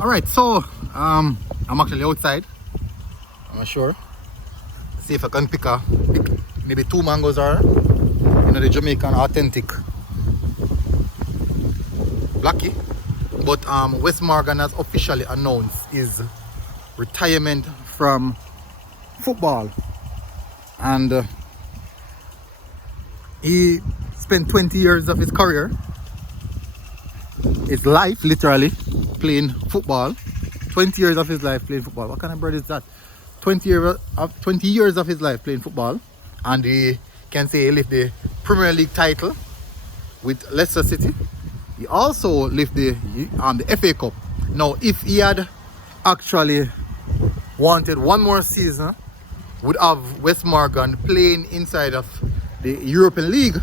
Alright, so I'm actually outside. I'm not sure. See if I can pick maybe 2 mangoes or the Jamaican authentic Blackie. But Wes Morgan has officially announced his retirement from football, and he spent 20 years of his career, his life literally, playing football. 20 years of his life playing football. What kind of bird is that? 20 years of his life playing football, and he can say he lifted the Premier League title with Leicester City. He also lifted the FA Cup. Now, if he had actually wanted one more season, would have Wes Morgan playing inside of the European League.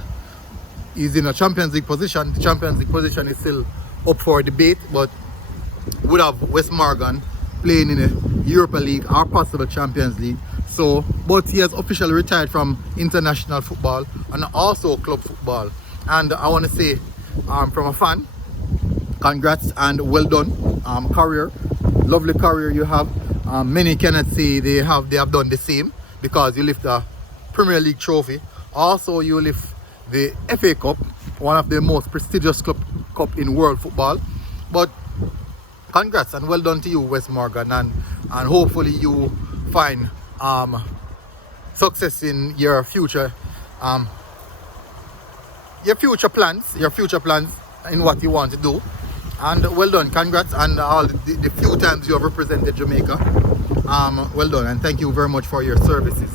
He's in a Champions League position. The Champions League position is still up for debate, but would have Wes Morgan playing in the Europa League or possible Champions League. So, but he has officially retired from international football and also club football. And I want to say, from a fan, congrats and well done. Career, lovely career you have. Many cannot say they have done the same, because you lift a Premier League trophy. Also, you lift the FA Cup, one of the most prestigious cup in world football. But congrats and well done to you, Wes Morgan, and hopefully you find success in your future plans in what you want to do. And well done, congrats, and all the few times you have represented Jamaica. Well done, and thank you very much for your services.